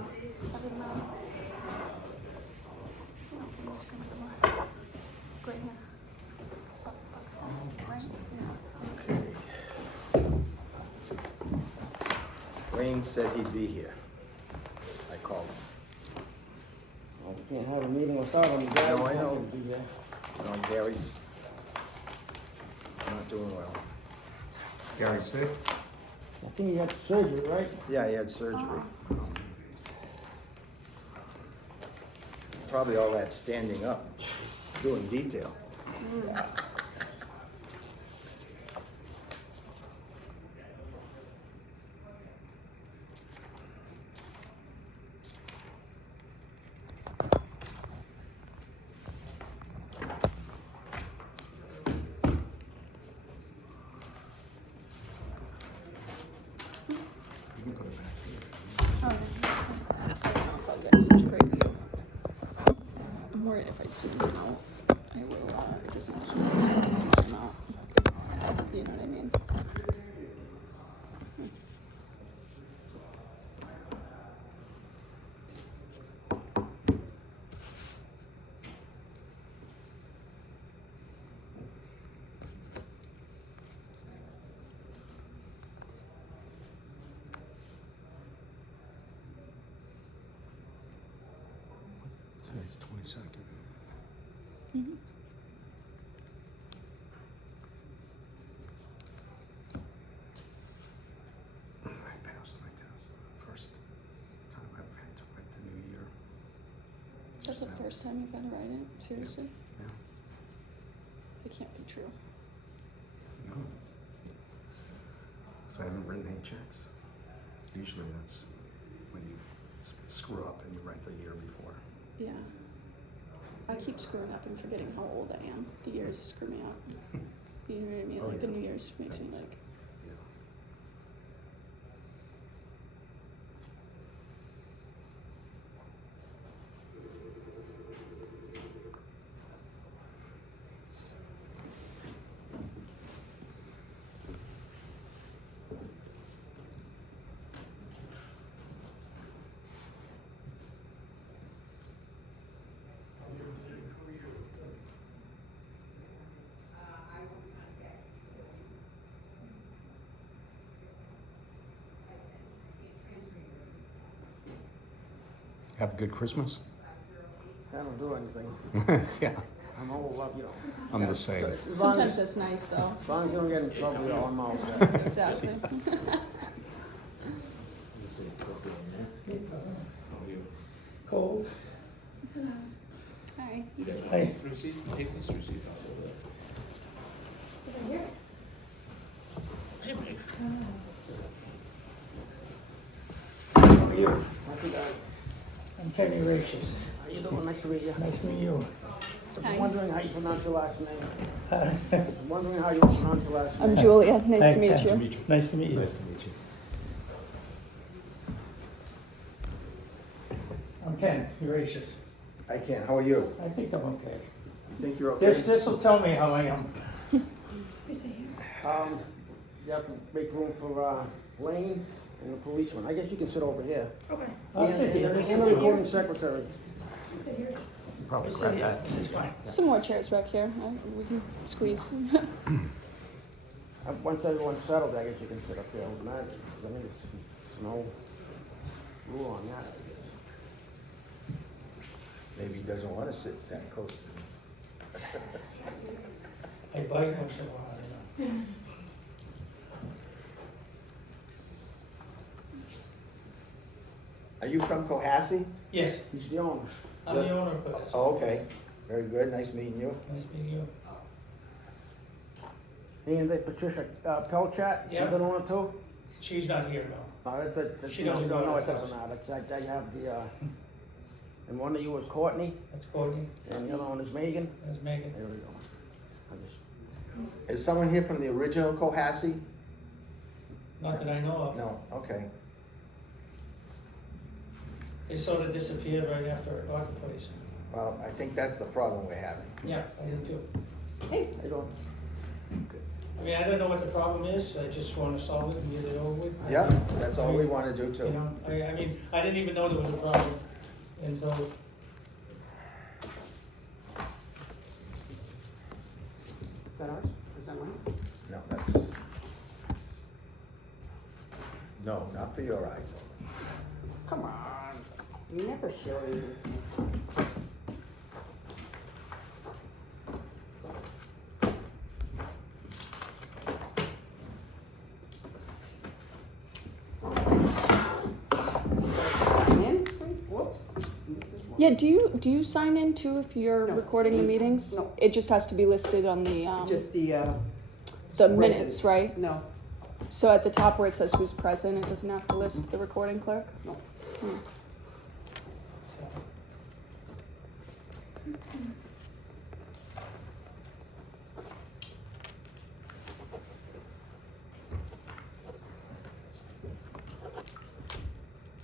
have him I'm just gonna go right here. Right? Yeah. Okay. Wayne said he'd be here. I called him. Well, we can't have a meeting without him. No, I know. Be there. No, Gary's not doing well. Gary's sick? I think he had surgery, right? Yeah, he had surgery. Probably all that standing up, doing detail. You can put it back here. Oh, yeah. I don't know if I'll get such a great view. I'm worried if I zoom out, I will, it doesn't keep zoom out. You know what I mean? Today's 22nd. Mm-hmm. I passed my test. First time I've had to write the new year. That's the first time you've had to write it? Seriously? Yeah. It can't be true. No, it is. So I haven't written any checks. Usually that's when you screw up and you write the year before. Yeah. I keep screwing up and forgetting how old I am. The years screw me up. You know what I mean? Oh, Like the yeah. New Year's makes me That's- like, Yeah. Have a good Christmas. I don't do anything. Yeah, I'm old, you know. I'm the same. As long sometimes as, that's nice though. as long as you don't get in trouble, you know, I'm all set. Exactly. Cold. Hi. You guys want Hey. these receipts? Take these receipts off over there. Hey, Mike. How are you? Not too bad. I'm Kenny Rachis. How you doing? Nice to meet you. Nice to meet you. I'm Hi. wondering how you pronounce your last name. I'm wondering how you pronounce your last name. I'm Julia. Nice Hi, to meet Ken. you. Nice to meet you. Nice to meet you. I'm Ken Rachis. I can, how are you? I think I'm okay. You think you're okay? This will tell me how I am. You have to make room for Lane and the policeman. I guess you can sit over here. I'll sit here. And the recording secretary. Probably Sit grab here. that. This is fine. Some more chairs back here. We can squeeze. Once everyone's settled, I guess you can sit up there overnight. I mean, there's no rule on that, I guess. Maybe he doesn't want to sit that close to me. I bite once in a while, you know. Are you from Cohasset? Yes, He's the owner. I'm the owner of this. Oh, okay. Very good, nice meeting you. Nice meeting you. And Patricia Pelchat, she's Yeah. an owner too? She's not here now. She She doesn't don't know know, the it doesn't house. matter. I have the, and one of you was Courtney, That's Courtney. and the other one is Megan. That's Megan. There we go. I just, Is someone here from the original Cohasset? Not that I know of. No, okay. They sort of disappeared right after I bought the place. Well, I think that's the problem we're having. Yeah, I did too. hey, how you doing? I mean, I don't know what the problem is, I just wanna solve it and get it over with. Yeah, that's all we wanna do You too. know, I mean, I didn't even know there was a problem until, Is that ours? Is that mine? No, that's, no, not for your eyes only. Come on, you never show you. Sign in, please. Whoops. This is one. Yeah, do you sign in too if you're No. recording the meetings? No. It just has to be listed on the Just the, minutes, right? No, So at the top where it says who's present, it doesn't have to list the recording clerk? no. Hmm. so.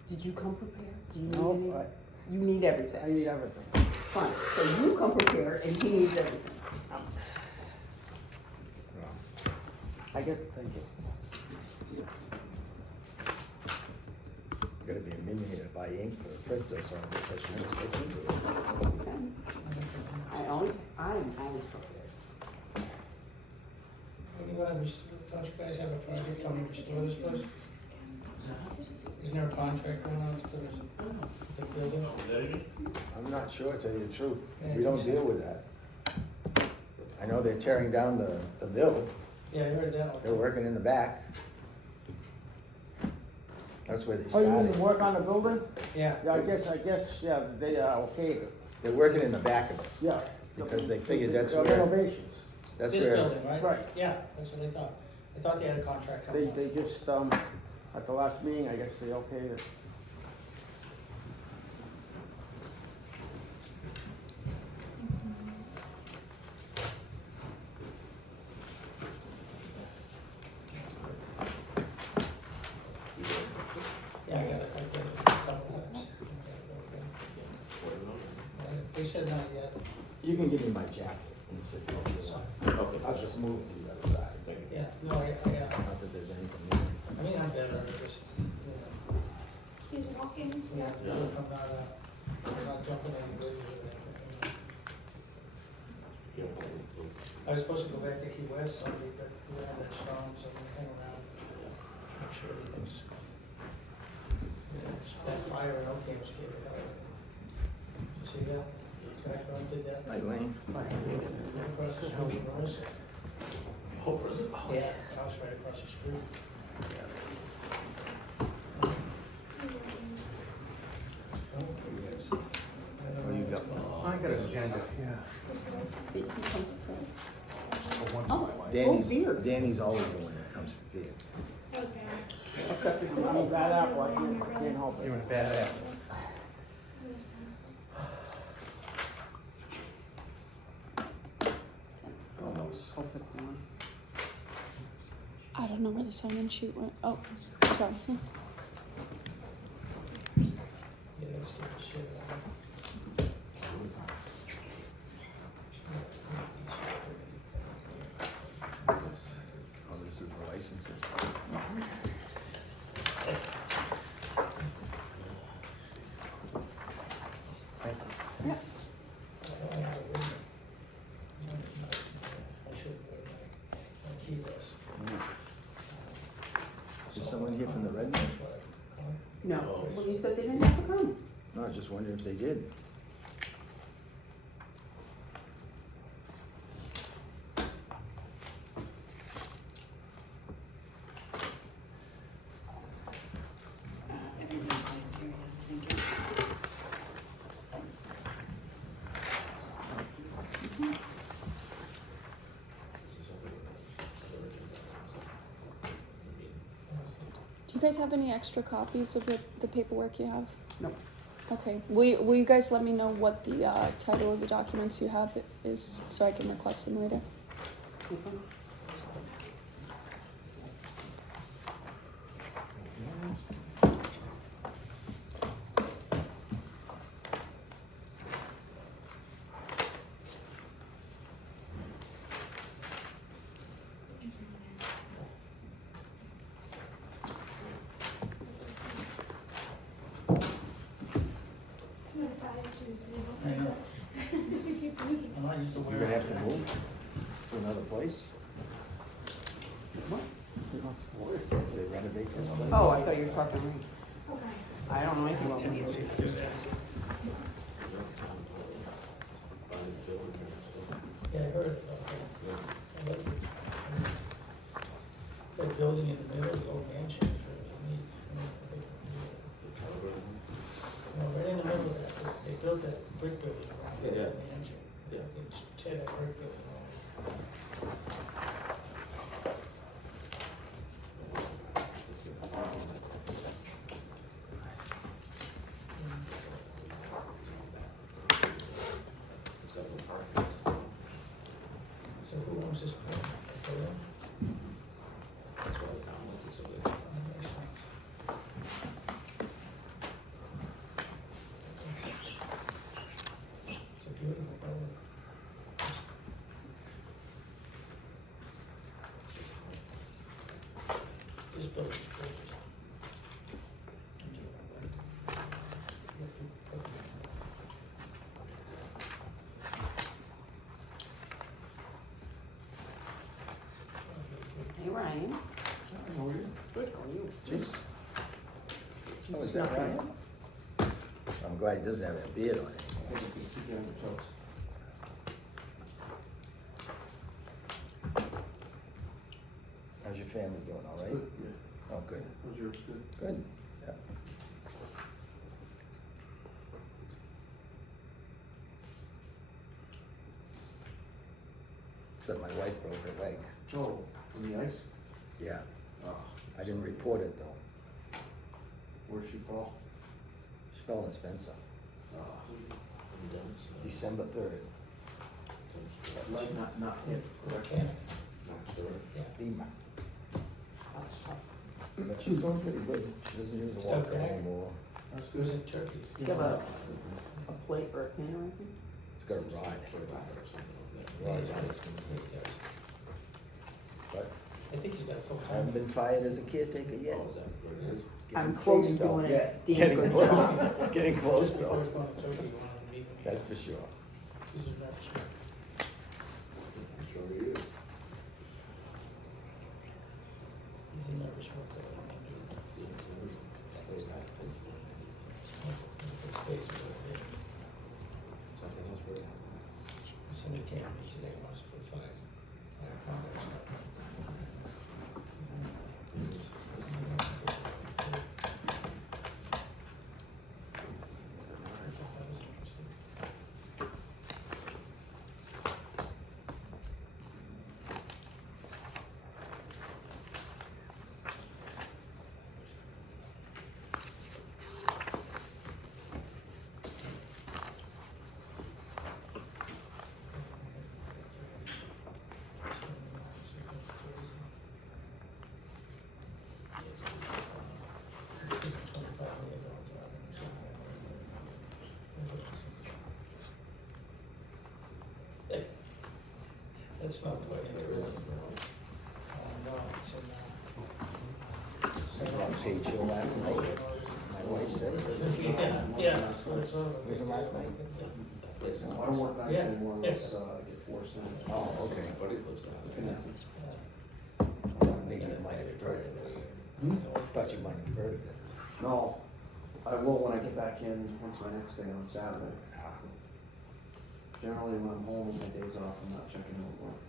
Did you come prepared? Do you need No, any? I- You need everything. I need everything. Fine, so you come prepared and he needs everything. I get, thank you. Gotta be a minute here to buy ink for the printer, so I'm just like, no, stick into it. Okay. I am always prepared. Don't you guys have a project coming to restore this place? Isn't there a contract going on for the building? I'm not sure, to tell you the truth. Yeah, We don't I think so. deal with that. I know they're tearing down the mill. Yeah, I heard that They're one. working in the back. That's where they Oh, you mean to started. work on the building? Yeah, Yeah, I guess, yeah, they are okay, They're working in the back of it, yeah. because they figured that's The where, Renovations. that's this where, building, right? Right. Yeah, that's what I thought. I thought they had a contract coming They up. just, at the last meeting, I guess they okayed it. Yeah, I got it, I did it a couple times. They said not yet. you can give me my jacket and sit over there. Okay. I'll just move to the other side. Yeah, no, yeah. Not that there's anything in there. I mean, I'm better, just, you know. He's walking. Yeah, I'm not jumping any bridges or anything. I was supposed to go back to Key West Sunday, but we had that storm, so we hang around. Make sure everything's. That fire in Ocam was getting out. You see that? Can I go and did that? Hi, Lane. Right across the street from us. Yeah, house right across the street. Oh, you got one. I got an agenda. So you can come prepared. Oh, Danny's always the one that comes prepared. Okay. Except if you eat that apple, I can't help it. You're a bad apple. Oh, 51. I don't know where the sign-in sheet went. Oh, sorry. Yeah, that's the shit. Oh, this is the licenses. Yeah. Is someone here from the Red Mill? No, well, you said they didn't have to come. No, I was just wondering if they did. Do you guys have any extra copies of the paperwork you have? No. Okay. Will you guys let me know what the title of the documents you have is so I can request them later? Okay. I know. I'm not used to You're wearing. gonna have to move to another place? What? They renovate this place? Oh, I thought you were talking to me. Okay. I don't know anything about Can you it. see this? Yeah, I heard it. That building in the middle, the old mansion, is really neat. No, right in the middle of that, they built that brick building around the Yeah. old mansion. Yeah. They just tear that brick building off. It's got no parking. So who owns this building? The building? That's why the town wants it so they. That makes sense. It's a beautiful building. This building is gorgeous. Hey, Ryan. How are you? Good, how are you? Jeez. Oh, is that right? I'm glad he doesn't have that beard on it. How's your family doing, all right? Good, yeah. Oh, good. How's yours? Good. Good. Yeah. Except my wife broke her leg. Oh, on the ice? Yeah, Oh, I didn't report it though. where'd she fall? She fell in Spencer, Oh. I'm done, so. December 3rd. Like not hit, correct? Mechanic, Not sure. yeah. Lima. But she's doing pretty good. She doesn't use a walker Okay. anymore. That's It was in Turkey. Do you have a plate or a can or anything? It's got a rod. Yeah, Rod. yeah. But I think he's got a full I haven't time. been fired as a caretaker yet. Oh, is that what it is? I'm Getting close close, to though. doing Yeah, it. Damn getting good close. job. Getting close Just before though. he's going to Turkey, you wanted to meet with me. That's for sure. He's a nurse. I'm sure he is. He's a nervous worker. Something else for you. Somebody came to me today, wants to put five condos up. That's not the way it is. No, it's I was on Page Hill last night. My wife said it. Yeah, so it's over. Was it last night? I don't work nights Yeah. anymore unless I get 4 cents. Oh, okay. My buddies lives down there. Maybe you might have heard of it. Thought you might have heard of it. No, I will when I get back in, once my next day on Saturday. Generally, when I'm home and my days off, I'm not checking out work.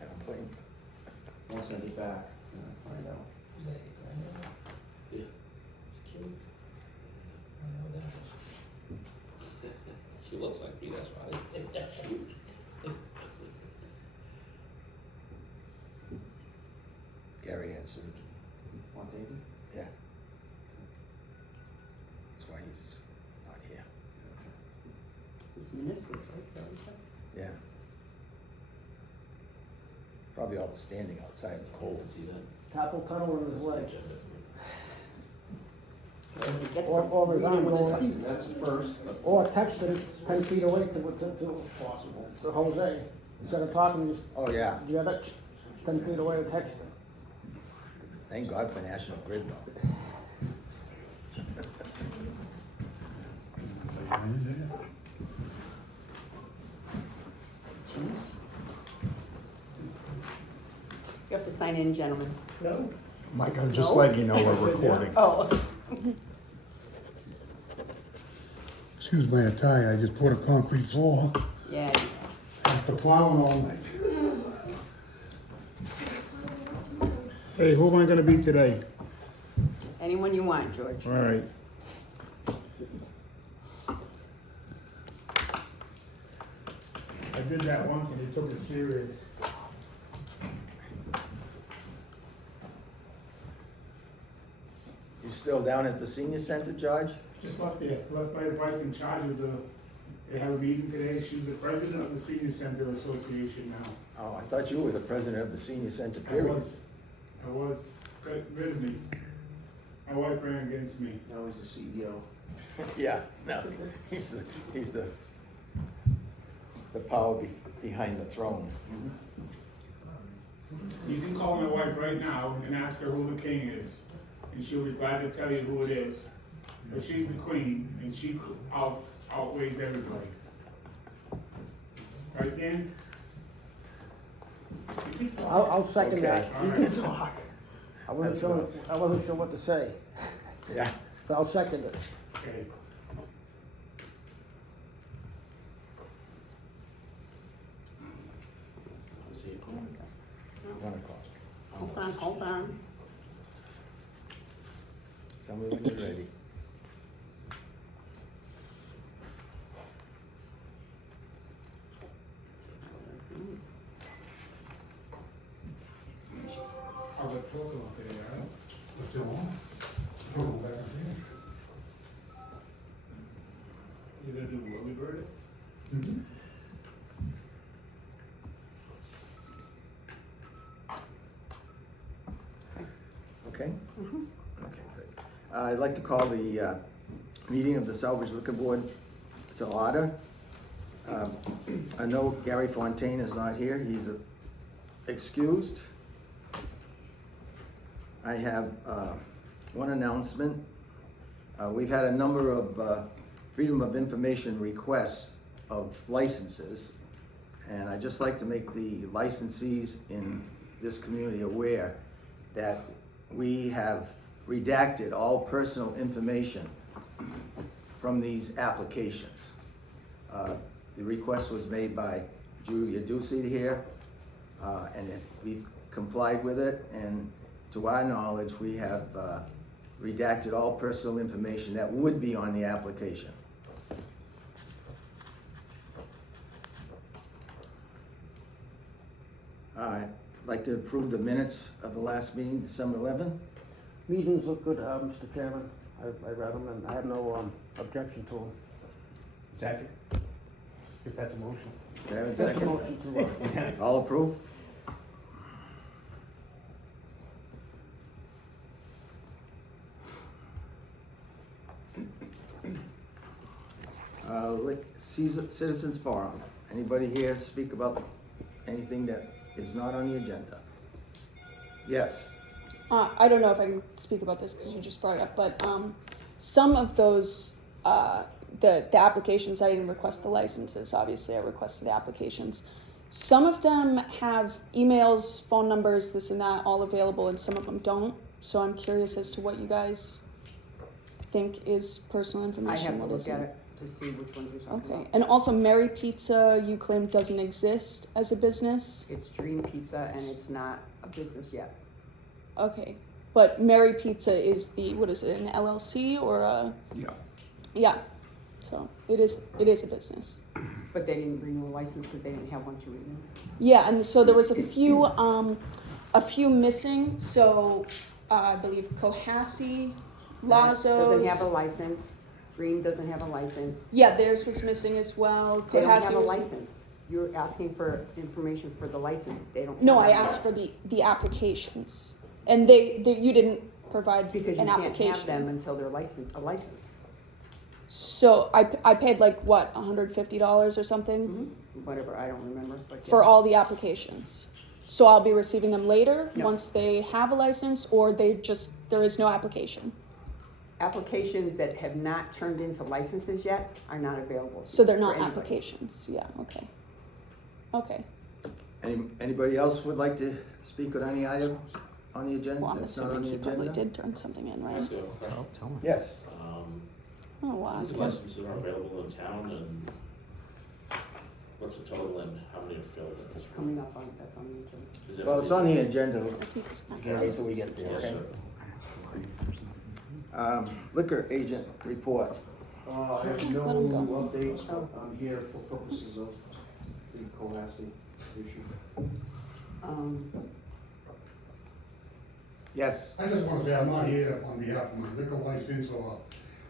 I don't blame you. Once I get back, then I find out. Is that your granddaughter? Yeah. Cute. I know that. She looks like me, that's why. Gary had surgery. Want Davey? Yeah. That's why he's not here. It's meniscus, right? That was it? Yeah. Probably all the standing outside in the cold. See that? Carpal tunnel in his leg. Get Or the- resign, what's or, this? That's first, but or text him 10 feet away to possible. Jose. Instead of talking, just, Oh, yeah. do you have it 10 feet away to text him? Thank God for National Grid though. sign in, gentlemen. No? Mike, I'm just No? letting you know we're recording. Oh. Excuse my attire, I just poured a concrete floor Yeah. after plowing all night. Hey, who am I gonna be today? Anyone you want, George. All right. I did that once and they took it serious. You still down at the senior center, George? Just left there, left my wife in charge of they have a meeting today, she's the president of the Senior Center Association now. Oh, I thought you were the president of the senior center, I period. was, got rid of me. My wife ran against me. Now he's the CEO. Yeah, no, he's the power behind the throne. You can call my wife right now and ask her who the king is, and she'll be glad to tell you who it is. But she's the queen, and she outweighs everybody. Right, Dan? I'll second that. Okay. You can talk. I wasn't sure what to say, Yeah. but I'll second it. Okay. One o'clock. Hold on. Tell me when you're ready. I'll let Paul go up there, all right? What's your name? You're gonna do early bird? Okay? Okay, good. I'd like to call the meeting of the Southbridge Liquor Board to order. I know Gary Fontaine is not here, he's excused. I have one announcement. We've had a number of Freedom of Information requests of licenses, and I'd just like to make the licensees in this community aware that we have redacted all personal information from these applications. The request was made by Julia Ducey here, and we've complied with it, and to our knowledge, we have redacted all personal information that would be on the application. I'd like to approve the minutes of the last meeting, December 11th. Meetings look good, Mr. Chairman. I read them and I have no objection to them. Second. If that's a motion. Do I have a That's a second? motion to, All approve? Citizens Forum. Anybody here speak about anything that is not on the agenda? Yes. I don't know if I can speak about this because you just brought it up, but some of those, the applications, I didn't request the licenses, obviously, I requested the applications. Some of them have emails, phone numbers, this and that, all available, and some of them don't. So I'm curious as to what you guys think is personal I information. have to what look isn't. at it to see which one you're talking Okay, about. and also Mary Pizza, you claim doesn't exist as a business? It's Dream Pizza and it's not a business yet. Okay, but Mary Pizza is the, what is it, an LLC or a? Yeah. Yeah, so it is a business. But they didn't renew a license because they didn't have one to renew. Yeah, and so there was a few missing, so I believe Cohasset, Lazo's. Doesn't have a license. Dream doesn't have a license. Yeah, theirs was missing as well. They don't have Cohasset a was. license. You're asking for information for the license. They don't. No, have I one. asked for the applications, and you didn't provide Because you an can't application. have them until they're a license. So I paid like what, $150 or something Whatever, I don't remember, but for yeah. all the applications. So I'll be receiving them later No. once they have a license, or there is no application. Applications that have not turned into licenses yet are not available. So they're for not anybody. applications. Yeah. Okay. Okay. Anybody else would like to speak on any item on the agenda? Well, I'm that's not on assuming the he probably agenda? did turn something in, right? Ask you a question. Tell me. Yes. Oh, wow. How many licenses are available in town and what's the total and how many are filled in this room? Coming up on, that's on the agenda. Is it- Well, it's on the agenda. I think it's not Okay, wait till we get there, Yes, okay? sir. I asked why there's nothing. Liquor agent report. I have no Let 'em go. updates, but I'm here for purposes of the Cohasset issue. Yes. I just want to say, I'm not here on behalf of my liquor license, or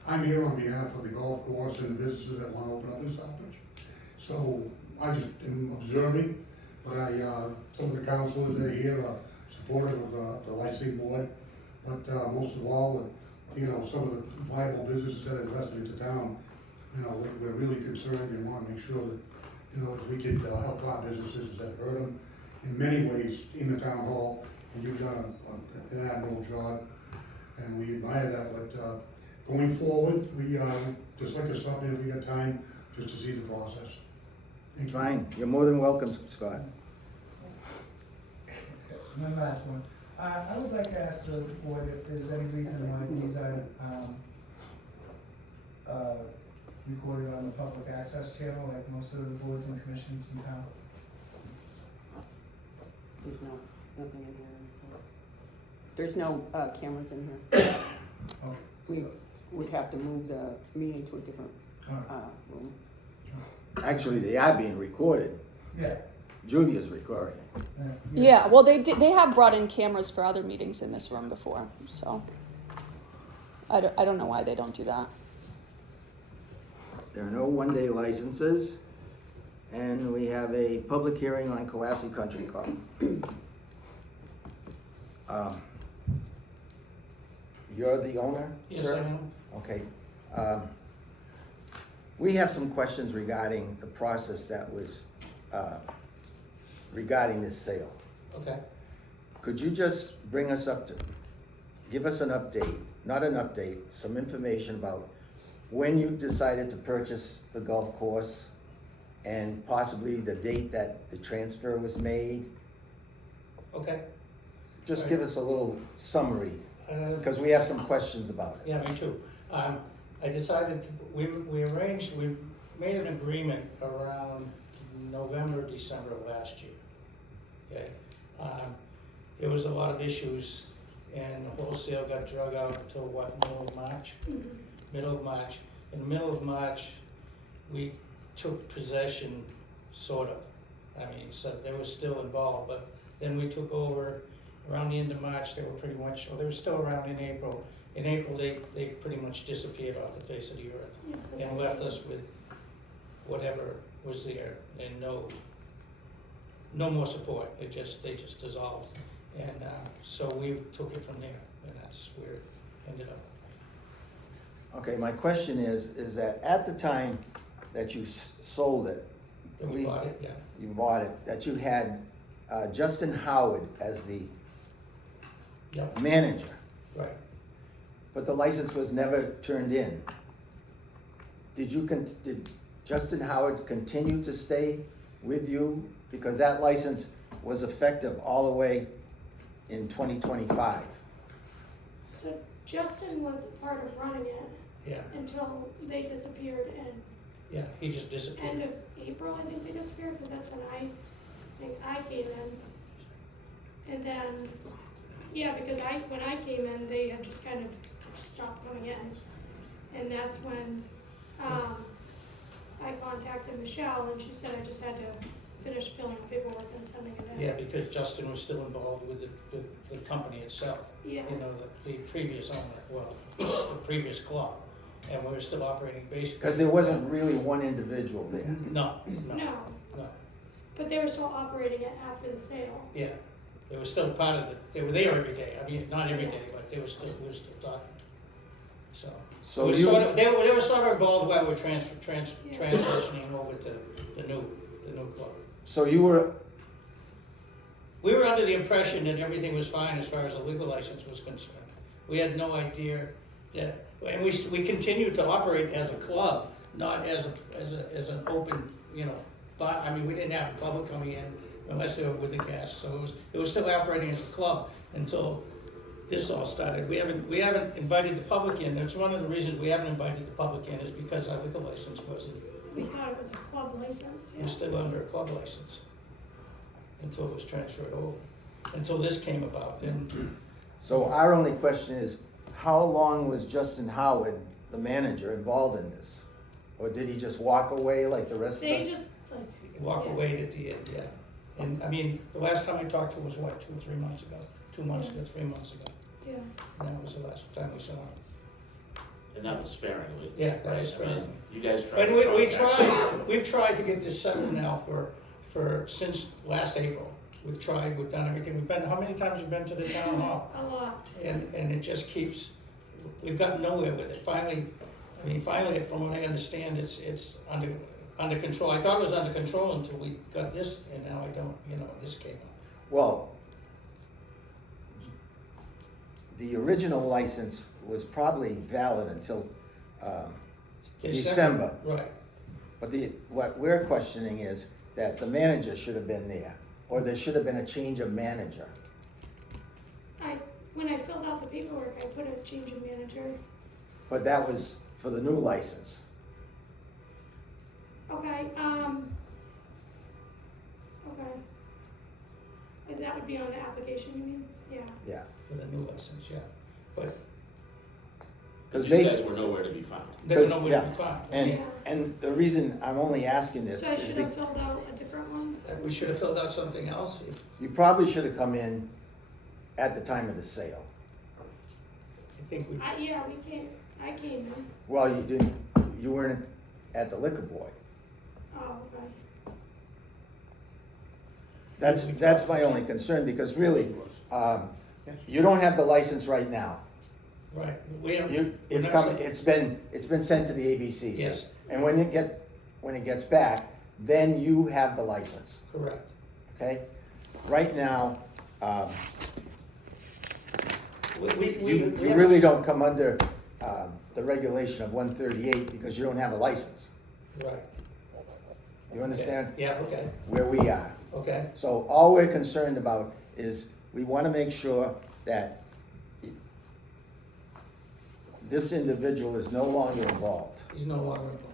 I'm here on behalf of the golf course and the businesses that want to open up in Southbridge. So I just am observing, but some of the councilors that are here are supportive of the licensing board. But most of all, some of the viable businesses that are invested into town, we're really concerned and want to make sure that, if we could help our businesses that hurt them in many ways in the town hall. And you've done an admirable job, and we admire that, but going forward, we just like to stop in if we got time, just to see the process. Thank you. Fine, you're more than welcome, Scott. My last one. I would like to ask the board if there's any reason why these are recorded on the public access channel, like most of the boards and commissions in town. There's nothing in here. There's no cameras in here. Oh. We would have to move the meeting to a different room. Actually, they are being recorded. Yeah. Julia's recording. Yeah, well, they have brought in cameras for other meetings in this room before, so I don't know why they don't do that. There are no one-day licenses, and we have a public hearing on Cohasset Country Club. You're the owner, Yes, sir? I am. Okay. We have some questions regarding the process that was regarding this sale. Okay. Could you just bring us up to, give us an update, not an update, some information about when you decided to purchase the golf course and possibly the date that the transfer was made? Okay. Just give us a little summary, Uh, because we have some questions about it. Yeah, me too. I decided, we made an agreement around November, December of last year. Okay? There was a lot of issues, and wholesale got drug out until what, middle of March? Middle of March. In the middle of March, we took possession, sort of. I mean, so they were still involved, but then we took over around the end of March. They were pretty much, well, they were still around in April. In April, they pretty much disappeared off the face of the earth and left us with whatever was there and no more support. They just dissolved. And so we took it from there, and that's where it ended up. Okay, my question is that at the time that you sold it, Then we bought it, yeah. you bought it, that you had Justin Howard as the Yep, manager, right. but the license was never turned in. Did Justin Howard continue to stay with you? Because that license was effective all the way in 2025. So Justin was part of running it Yeah, until they disappeared, and yeah, he just disappeared. end of April, I think they disappeared, because that's when I came in. And then, yeah, because when I came in, they had just kind of stopped coming in. And that's when, I contacted Michelle, and she said I just had to finish filling the paperwork and sending it in. Yeah, because Justin was still involved with the company itself. Yeah. You know, the previous owner, well, the previous club, and we were still operating basically. Because there wasn't really one individual there. No. No, but they were still operating it after the sale. Yeah, they were still part of they were there every day. I mean, not every day, but we were still talking. So. So It was you, sort of, they were sort of involved while we're transitioning over to the new club. so you were, We were under the impression that everything was fine as far as the legal license was concerned. We had no idea that, and we continued to operate as a club, not as an open, but, I mean, we didn't have the public coming in unless they were with the gas. So it was still operating as a club until this all started. We haven't invited the public in. That's one of the reasons we haven't invited the public in, is because our liquor license wasn't, We thought it was a club license, yeah. we're still under a club license until it was transferred over, until this came about. And So our only question is, how long was Justin Howard, the manager, involved in this? Or did he just walk away like the rest of They the? just, like. walk yeah. away at the end, yeah. And I mean, the last time I talked to him was what, 2 or 3 months ago? 2 months ago, 3 months ago. Yeah, And that was the last time we saw him. And that was sparingly. Yeah, that right? was I mean, sparingly. you guys tried. But to we contact- we've tried to get this settled now for, since last April. We've tried, we've done everything. We've been, how many times have we been to the town hall? a lot. And it just keeps, we've gotten nowhere with it. Finally, from what I understand, it's under control. I thought it was under control until we got this, and now I don't, this came up. Well, the original license was probably valid until, December. Right, But what we're questioning is that the manager should have been there, or there should have been a change of manager. When I filled out the paperwork, I put a change of manager. But that was for the new license. Okay, okay. And that would be on the application, you mean? Yeah. Yeah. for the new license, yeah. But Because These guys basically, were nowhere to be found. they don't 'Cause, know where to yeah, be found. and, Yeah. and the reason I'm only asking this So I is should have filled out a different one? We should have filled out something else. you probably should have come in at the time of the sale. I think we, Yeah, I came in. Well, you didn't, you weren't at the liquor board. Oh, okay. That's my only concern, because really, you don't have the license right now. right, we have. It's coming, it's been sent to the ABCC. Yes. And when it gets back, then you have the license, Correct. okay? Right now, We you have- really don't come under, the regulation of 138 because you don't have a license. Right. You understand Yeah, okay, where we are? okay, So all we're concerned about is we want to make sure that this individual is no longer involved. he's no longer involved.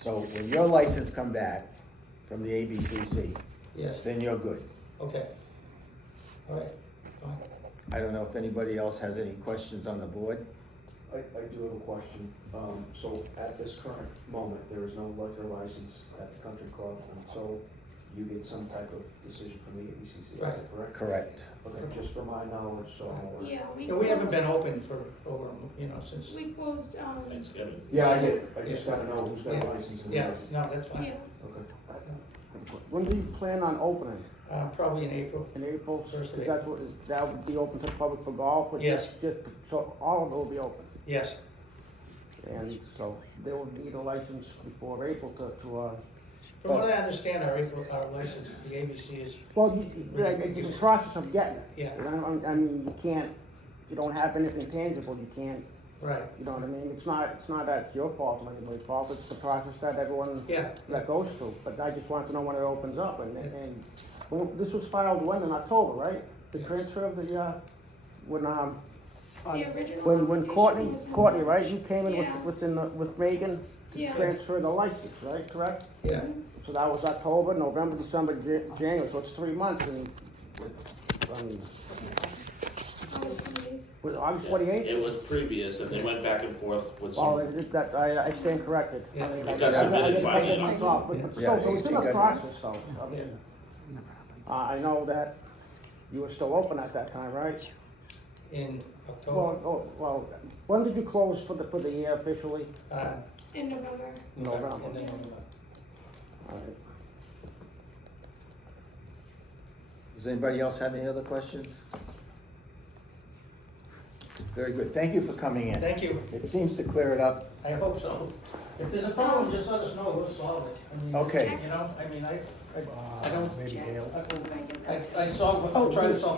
So when your license come back from the ABCC, Yes, then you're good. okay. All right, fine. I don't know if anybody else has any questions on the board? I do have a question. So at this current moment, there is no liquor license at the country club until you get some type of decision from the ABCC, is Right. that correct? Correct. Okay, just for my knowledge, so I'm aware. Yeah, Yeah, we haven't been open for over, since, We closed, Thanksgiving. Yeah, I get it. I just gotta know who's got a license and who yeah, doesn't. no, that's fine. yeah. Okay. When do you plan on opening? Probably in April. In April? First of Is that what, that would be open to the public for golf? or Yes. just, so all of it will be open? Yes, And so they will need a license before April to, from what I understand, our license, the ABC is, well, it's a process of getting it. Yeah. I mean, you can't, if you don't have anything tangible, you can't, right, you know what I mean? It's not that it's your fault or anybody's fault, it's the process that everyone yeah. that goes through. But I just want to know when it opens up, and when, this was filed when, in October, right? The transfer of the, when, The original when application Courtney, was in Courtney, March. right, you came in Yeah. with Megan to Yeah. transfer the license, right, correct? Yeah, So that was October, November, December, January, so it's 3 months, and, August 28th. was it August It 28th? was previous, and they went back and forth with Oh, some, I stand corrected. Yeah. I- It I- got I- I submitted didn't finally take in months off, but Yeah, still, so it's in it the got- process, though. I yeah. mean, I know that you were still open at that time, right? In October. Well, when did you close for the year officially? In November. November. And then, All right. Does anybody else have any other questions? Very good. Thank you for coming in. Thank you, It seems to clear it up. I hope so. If there's a problem, just let us know, we'll solve it. I mean, Okay. You know, I mean, I don't, Maybe Gail. I try to solve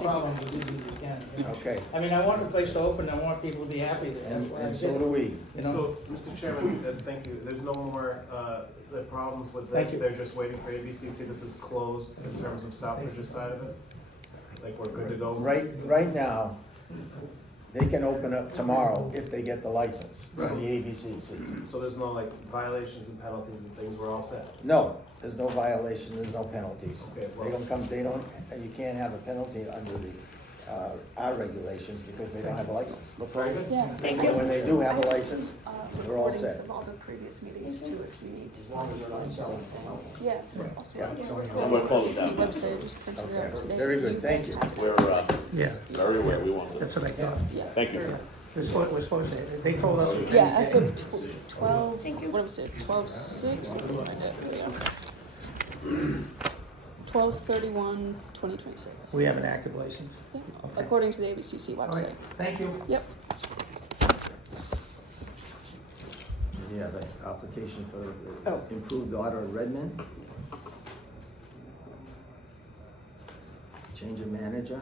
problems as easy as we can. You know? Okay, I mean, I want the place to open, I want people to be happy there, that's why I and did so do it. we. You know? So, Mr. Chairman, thank you, there's no more, the problems with Thank this, you. they're just waiting for ABCC, this is closed in terms of Southbridge's side of it? Like, we're good to go? Right now, they can open up tomorrow if they get the license for the ABCC. So there's no like violations and penalties and things, we're all set? No, there's no violation, there's no penalties. Okay, well- You can't have a penalty under the, our regulations because they don't have a license. Very good. Yeah. But when they do have a license, we're all Recordings set. of all the previous meetings too, if you need As long as they're not selling from Yeah. Yeah. And we're closed CC down. website, I just printed it out Okay. today. Very good. Thank you. We're, Yeah, very aware, we want to. that's what I thought. Yeah. Thank you. We're supposed to, they told us. it was Yeah, any as day. of 12, what was it, 12/6? Let me find it. Yeah. 12/31/2026. We have an active license. Yeah, Okay. according to the ABCC All right, website. thank you. Yep. You have an application for Oh. improved order of Redmond. Change of manager.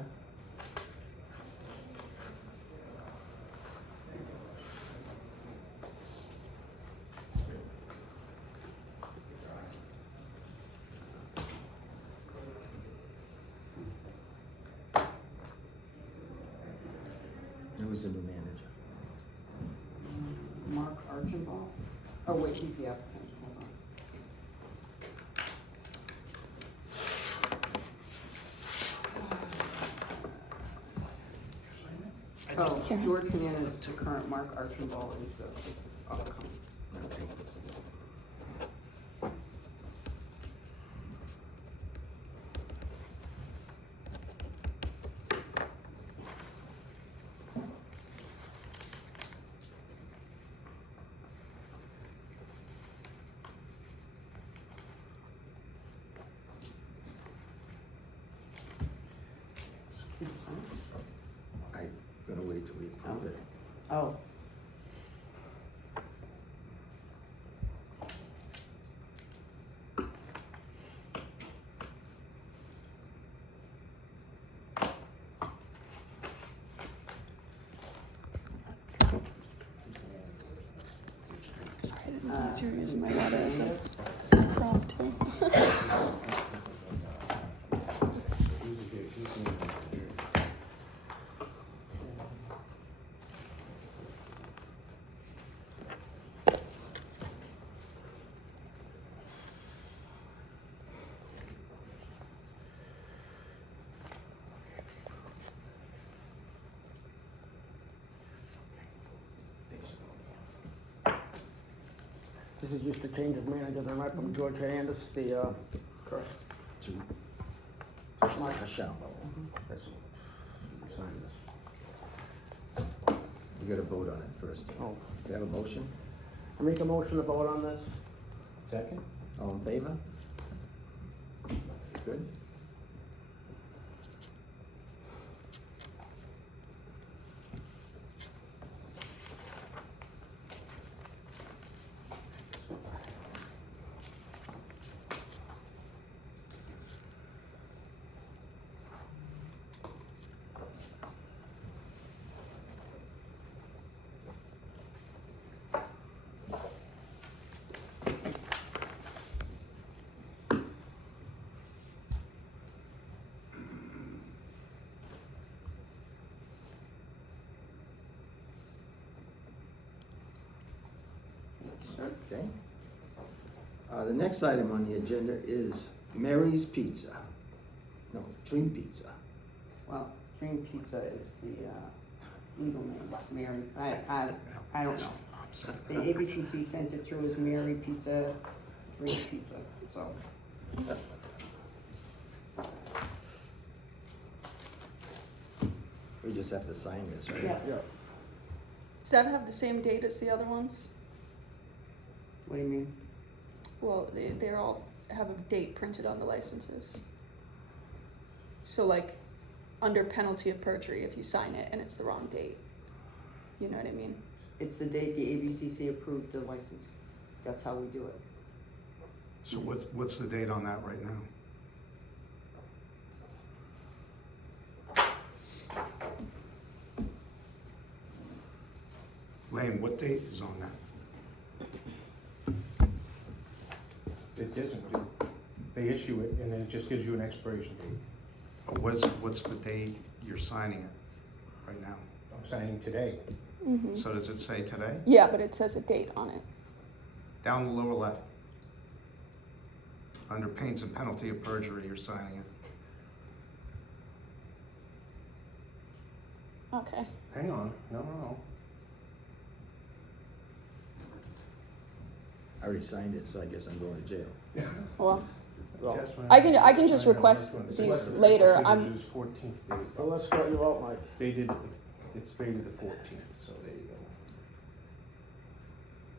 Who's the new manager? Mark Archibald? Oh, wait, he's the applicant, hold on. Oh, George Mann is the current, Mark Archibald is the outcome. Okay. I'm gonna wait till we approve it. Oh. Sorry, I didn't realize you were using my water as a prompt too. This is just a change of manager, then right from George Hernandez, the, Correct. To, just like a shambo. that's, sign this. We gotta vote on it first. Oh. Do you have a motion? I make a motion to vote on this. Second? All in favor? Good. Okay. The next item on the agenda is Mary's Pizza. No, Dream Pizza. Well, Dream Pizza is the, legal name, Mary, I don't know. The ABCC sent it through as Mary Pizza, Dream Pizza, so. We just have to sign this, right? Yeah. Does that have the same date as the other ones? What do you mean? Well, they're all have a date printed on the licenses. So like, under penalty of perjury, if you sign it and it's the wrong date, you know what I mean? It's the date the ABCC approved the license. That's how we do it. So what's the date on that right now? Lane, what date is on that? It doesn't do, they issue it and then it just gives you an expiration date. What's the date you're signing it right now? I'm signing today. Mm-hmm. So does it say today? Yeah, but it says a date on it. Down the lower left. Under pains and penalty of perjury, you're signing it. Okay. Hang on, no. I already signed it, so I guess I'm going to jail. Well, That's when I can just signed request on this these one. It's later. listed I'm, as 14th date. So let's cut you out, Mike. They did, it's dated the 14th, so there you go.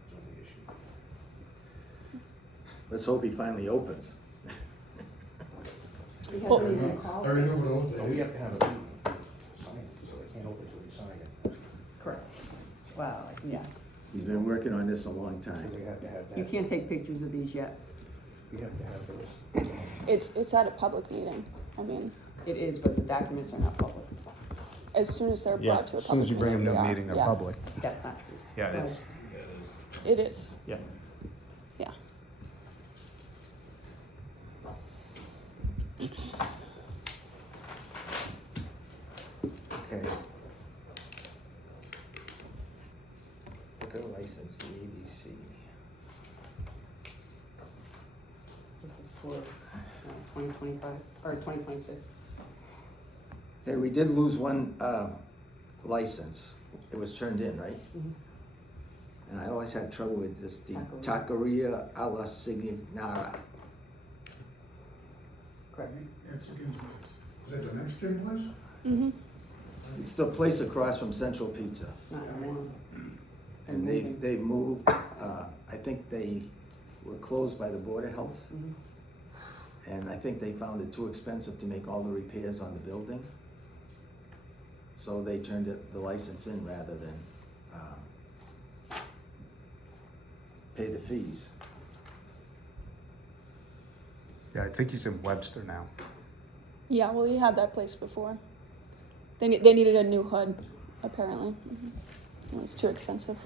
It's on the issue. Let's hope he finally opens. He Well- hasn't even called. I remember those So we days. have to have a meeting to sign it, so they can't open until we sign it. Correct. Wow, yeah. He's been working on this a long time. Because we have to have that. You can't take pictures of these yet. We have to have those. it's at a public meeting. I mean, It is, but the documents are not public. as soon as they're Yeah, brought to a as soon public as you bring them to they a are. meeting, they're Yeah. public. That's not true. Yeah, it is. It is. Yeah. Yeah. Okay. Liquor license, the ABC. This is for 2025, or 2026. Okay, we did lose one, license. It was turned in, right? Mhm. And I always had trouble with this, the Taqueria. Taqueria alla Signara. Correct. Is that the Mexican place? Mm-hmm. It's the place across from Central Pizza. Not anymore. And they moved, I think they were closed by the Board of Health. Mhm. And I think they found it too expensive to make all the repairs on the building. So they turned the license in rather than, pay the fees. Yeah, I think he's in Webster now. Yeah. Well, you had that place before. They needed a new hood, apparently. It was too expensive.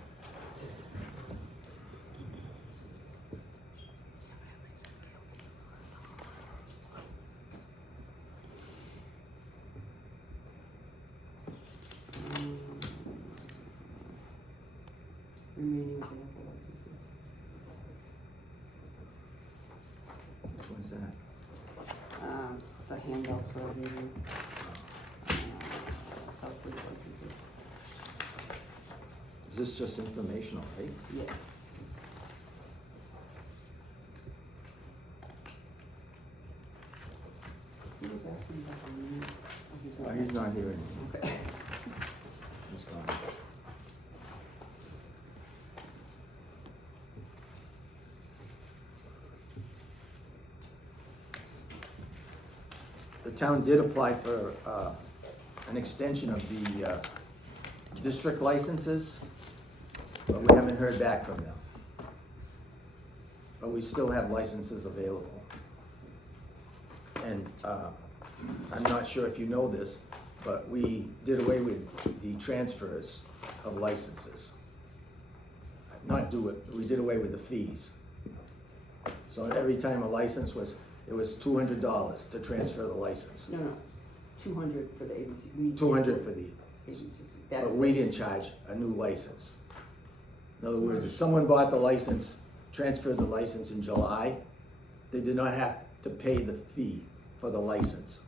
Remaining available licenses. Which one's that? The handouts that I gave you. Southbridge licenses. Is this just informational, right? Yes. He was asking about the name. Oh, he's not here anymore. Okay. He's gone. The town did apply for, an extension of the, district licenses, but we haven't heard back from them. But we still have licenses available. And, I'm not sure if you know this, but we did away with the transfers of licenses. Not do it, we did away with the fees. So every time a license it was $200 to transfer the license. No, 200 for the ABC. 200 for the, ABCC. That's but we didn't charge a new license. In other words, if someone bought the license, transferred the license in July, they did not have to pay the fee for the license.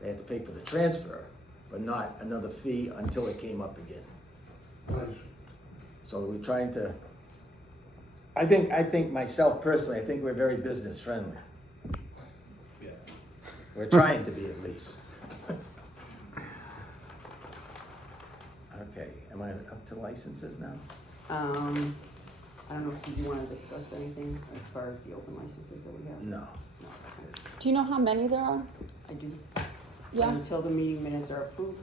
They had to pay for the transfer, but not another fee until it came up again. Nice. So we're trying to, I think myself personally, I think we're very business friendly. Yeah. We're trying to be at least. Okay, am I up to licenses now? I don't know if you wanna discuss anything as far as the open licenses that we have? No. No. Do you know how many there are? I do. Yeah. Until the meeting minutes are approved.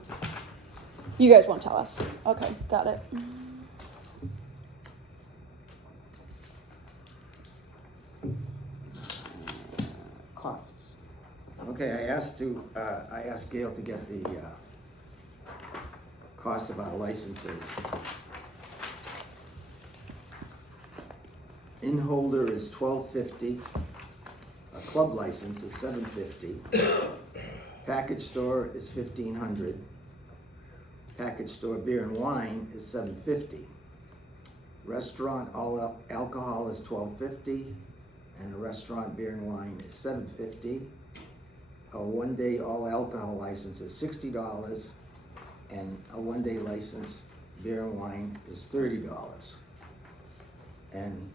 You guys won't tell us. Okay, got it. costs. Okay, I asked Gail to get the, cost of our licenses. In holder is $12.50, a club license is $7.50, package store is $1,500, package store beer and wine is $7.50, restaurant all alcohol is $12.50, and a restaurant beer and wine is $7.50. A one-day all alcohol license is $60, and a one-day license beer and wine is $30. And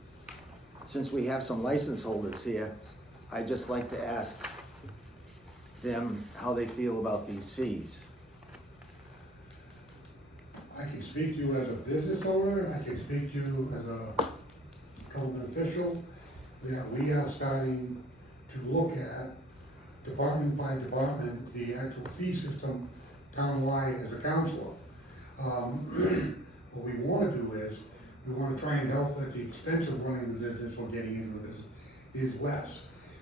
since we have some license holders here, I'd just like to ask them how they feel about these fees. I can speak to you as a business owner, I can speak to you as a government official, that we are starting to look at department by department, the actual fee system townwide as a counselor. What we wanna do is, we wanna try and help that the expense of running the business or getting into the business is less.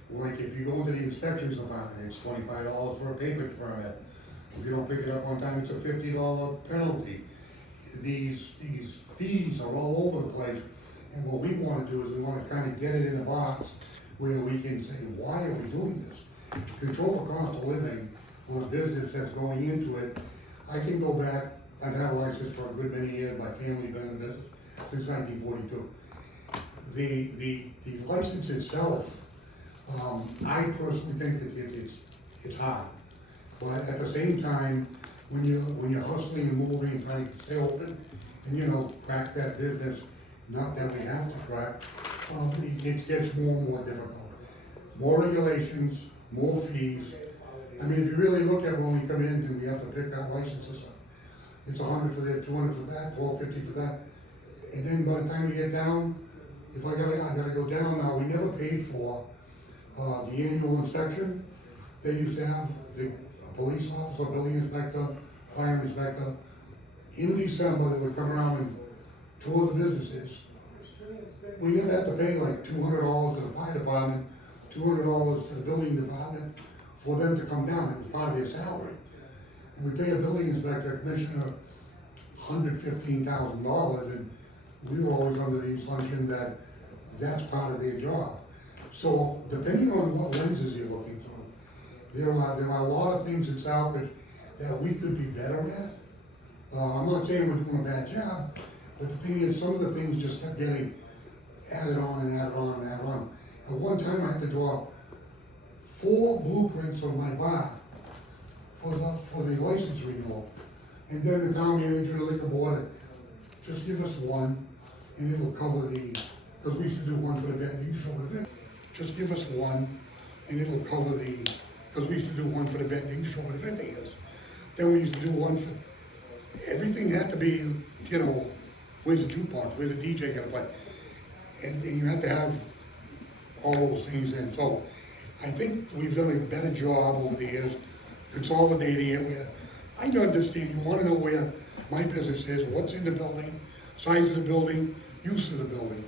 Like if you go into the inspections department, it's $25 for a paper permit. If you don't pick it up on time, it's a $50 penalty. These fees are all over the place, and what we wanna do is we wanna kinda get it in a box where we can say, why are we doing this? Control the cost of living on a business that's going into it. I can go back, I've had a license for a good many years, my family's been in business since 1942. The license itself, I personally think that it's hard. But at the same time, when you're hustling and moving and trying to stay open, and crack that business, not that we have to crack, it gets more and more difficult. More regulations, more fees. I mean, if you really look at when we come in and we have to pick our licenses up, it's $100 for that, $200 for that, $12.50 for that. And then by the time you get down, if I gotta go down now, we never paid for the annual inspection. They used to have a police officer, building inspector, fire inspector. In December, they would come around and tour the businesses. We never had to pay like $200 to the fire department, $200 to the building department for them to come down. It was part of their salary. And we pay a building inspector, commissioner, $115,000, and we were always under the assumption that that's part of their job. So depending on what lenses you're looking through, there are a lot of things in Southbridge that we could be better at. I'm not saying we're doing a bad job, but the thing is, some of the things just kept getting added on and added on and added on. At one time, I had to draw 4 blueprints of my bar for the license renewal. And then the town manager and the liquor board, just give us one, and it'll cover because we used to do one for the vet, you can show the vet. Just give us one, and it'll cover because we used to do one for the vet, you can show what the vet is. Then we used to do one for, everything had to be, where's the jukebox, where's the DJ gonna play? And you have to have all those things in. So I think we've done a better job over the years consolidating it where I understand you want to know where my business is, what's in the building, size of the building, use of the building.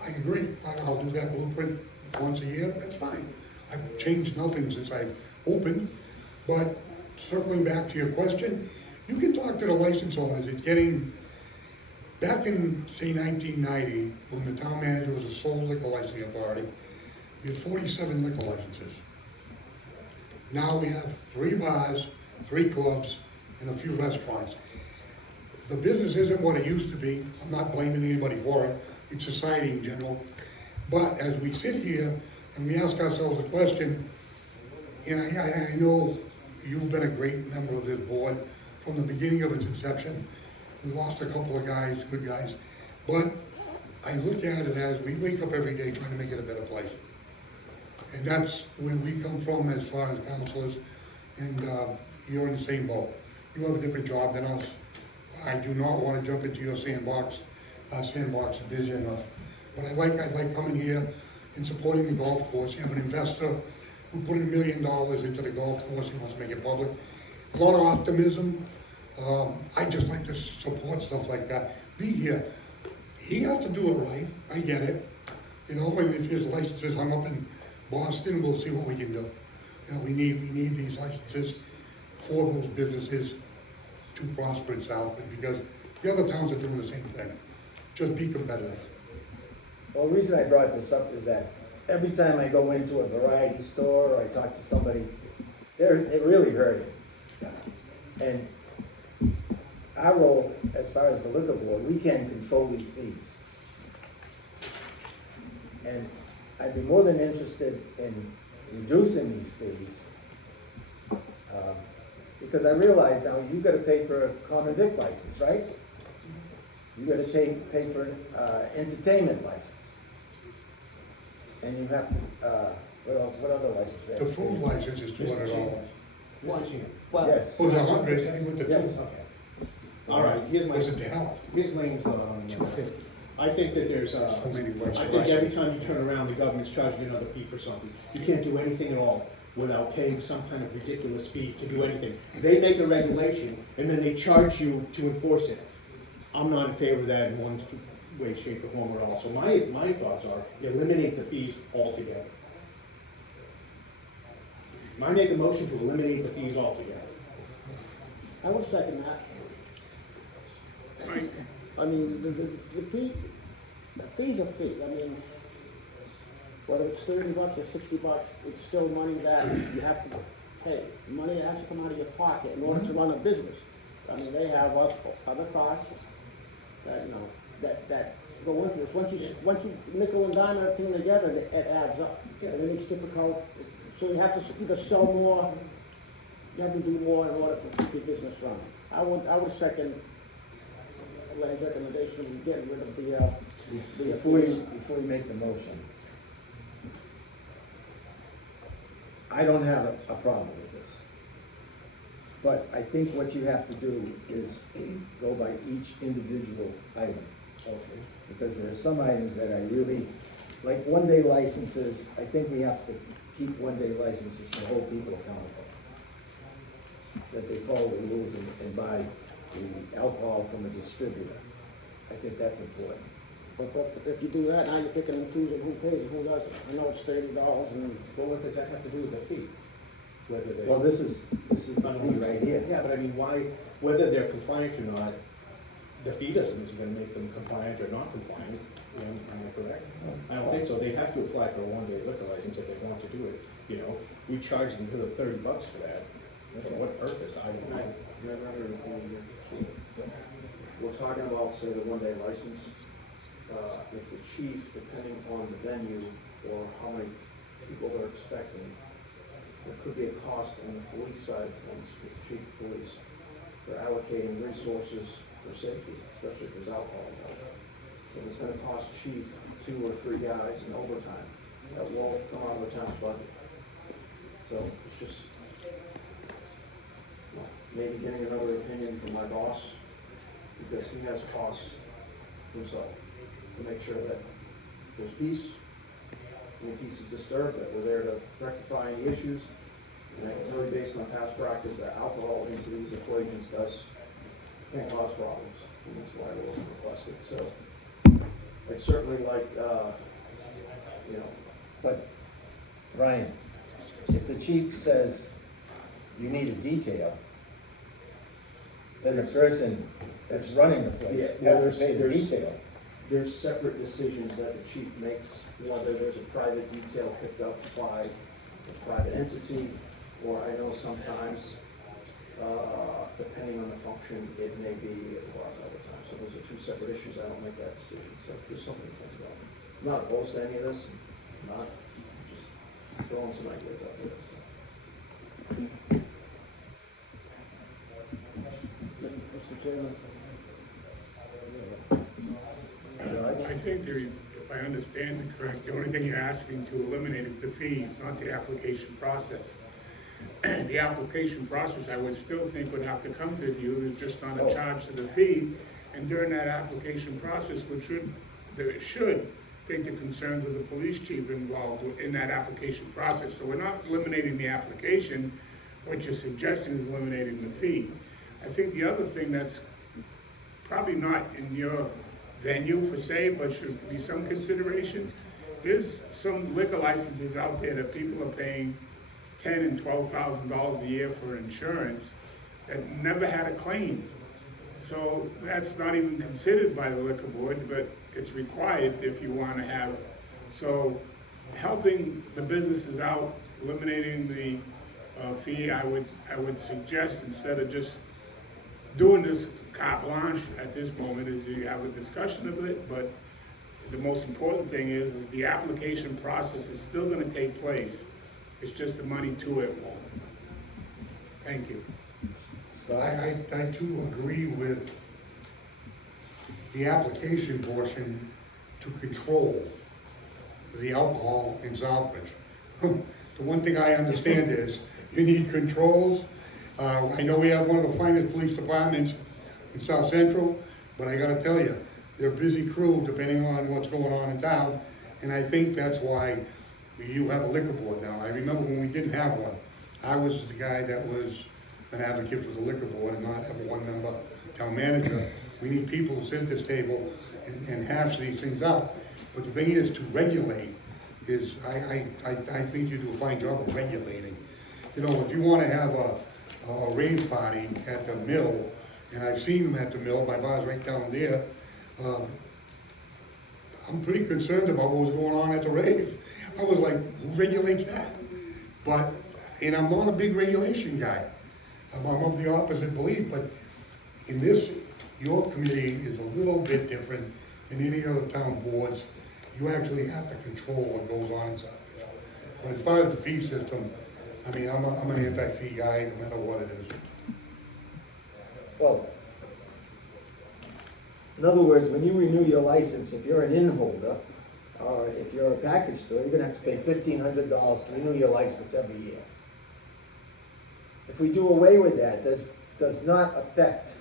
I agree. I'll do that blueprint once a year. That's fine. I've changed nothing since I opened. But circling back to your question, you can talk to the license owners. It's getting, back in, say, 1990, when the town manager was the sole liquor licensing authority, we had 47 liquor licenses. Now we have 3 bars, 3 clubs, and a few restaurants. The business isn't what it used to be. I'm not blaming anybody for it. It's society in general. But as we sit here and we ask ourselves a question, and I know you've been a great member of this board from the beginning of its inception. We lost a couple of guys, good guys, but I look at it as we wake up every day trying to make it a better place. And that's where we come from as far as counselors, and you're in the same boat. You have a different job than us. I do not want to jump into your sandbox vision. But I like coming here and supporting the golf course. You have an investor who put $1 million into the golf course. He wants to make it public. A lot of optimism. I just like to support stuff like that. Be here. He has to do it right. I get it. And if his license is hung up in Boston, we'll see what we can do. You know, we need these licenses for those businesses to prosper in Southbridge, because the other towns are doing the same thing. Just be competitive. Well, the reason I brought this up is that every time I go into a variety store or I talk to somebody, they're really hurting. And our role, as far as the liquor board, we can control these fees. And I'd be more than interested in reducing these fees. Because I realize now you've got to pay for a common vic license, right? You got to pay for entertainment license. And you have to, what other license? The food license is $200. Well, Yes. Oh, the 100, I think with the Yes. two. All right, here's my, Was it the health? here's Lane's thought on that. 250. I think that there's, So many I licenses. think every time you turn around, the government's charging you another fee for something. You can't do anything at all without paying some kind of ridiculous fee to do anything. They make a regulation, and then they charge you to enforce it. I'm not in favor of that in one way, shape, or form at all. So my thoughts are, eliminate the fees altogether. I make a motion to eliminate the fees altogether. I would second that. I mean, the fee's a fee. I mean, whether it's $30 or $60, it's still money that you have to pay. Money that has to come out of your pocket in order to run a business. I mean, they have other costs that, you know, that go into it. Once you nickel and dime everything together, it adds up. And then it's difficult. So you have to either sell more, you have to do more in order to keep your business running. I would second Len's recommendation of getting rid of the Before you make the motion, I don't have a problem with this. But I think what you have to do is go by each individual item. Okay. Because there are some items that I really, like one-day licenses, I think we have to keep one-day licenses to hold people accountable. That they follow the rules and buy the alcohol from a distributor. I think that's important. But if you do that, now you're picking and choosing who pays and who doesn't. I know it's $30 and. Well, what does that have to do with the fee? Whether they. Well, this is the fee right here. Yeah, but I mean, why, whether they're compliant or not, the fee doesn't, is gonna make them compliant or not compliant, am I correct? I don't think so, they have to apply for a one-day liquor license if they want to do it, you know, we charge them $30 for that, for what purpose, I don't know. We're talking about, say, the one-day license. If the chief, depending on the venue or how many people they're expecting, there could be a cost on the police side of things with the chief of police for allocating resources for safety, especially if there's alcohol involved. So it's gonna cost chief 2 or 3 guys in overtime. That will come out of the town's budget. So it's just, well, maybe getting another opinion from my boss, because he has costs himself, to make sure that there's peace, when peace is disturbed, that we're there to rectify any issues. And I can tell you based on past practice that alcohol into these equations does cause problems, and that's why it wasn't requested. So I'd certainly like, you know, But, Ryan, if the chief says you need a detail, then the person that's running the place has to pay the detail. there's separate decisions that the chief makes, whether there's a private detail picked up by a private entity, or I know sometimes, depending on the function, it may be at the bar all the time. So those are 2 separate issues, I don't make that decision, so there's something to think about. I'm not opposed to any of this, I'm not, just throwing some ideas out there. Mr. Chairman. I think there, if I understand it correct, the only thing you're asking to eliminate is the fees, not the application process. The application process, I would still think would have to come to you, there's just not a charge to the fee. And during that application process, it should take the concerns of the police chief involved in that application process. So we're not eliminating the application, what you're suggesting is eliminating the fee. I think the other thing that's probably not in your venue per se, but should be some consideration, there's some liquor licenses out there that people are paying $10,000 and $12,000 a year for insurance that never had a claim. So that's not even considered by the liquor board, but it's required if you wanna have. So helping the businesses out, eliminating the fee, I would suggest, instead of just doing this carte blanche at this moment, is you have a discussion of it, but the most important thing is the application process is still gonna take place. It's just the money to it won't. Thank you. So I too agree with the application portion to control the alcohol in Southbridge. The one thing I understand is you need controls. I know we have one of the finest police departments in South Central, but I gotta tell you, they're a busy crew depending on what's going on in town. And I think that's why you have a liquor board now. I remember when we didn't have one, I was the guy that was an advocate for the liquor board and not have a one-member town manager. We need people to sit at this table and hash these things out. But the thing is, to regulate is, I think you do a fine job of regulating. You know, if you wanna have a rave party at the mill, and I've seen them at the mill, my bar's right down there, I'm pretty concerned about what was going on at the rave. I was like, who regulates that? But, and I'm not a big regulation guy. I'm of the opposite belief, but in this, your committee is a little bit different than any other town boards. You actually have to control what goes on inside. But as far as the fee system, I mean, I'm an anti-fee guy, no matter what it is. Well, in other words, when you renew your license, if you're an inn holder, or if you're a package store, you're gonna have to pay $1,500 to renew your license every year. If we do away with that, this does not affect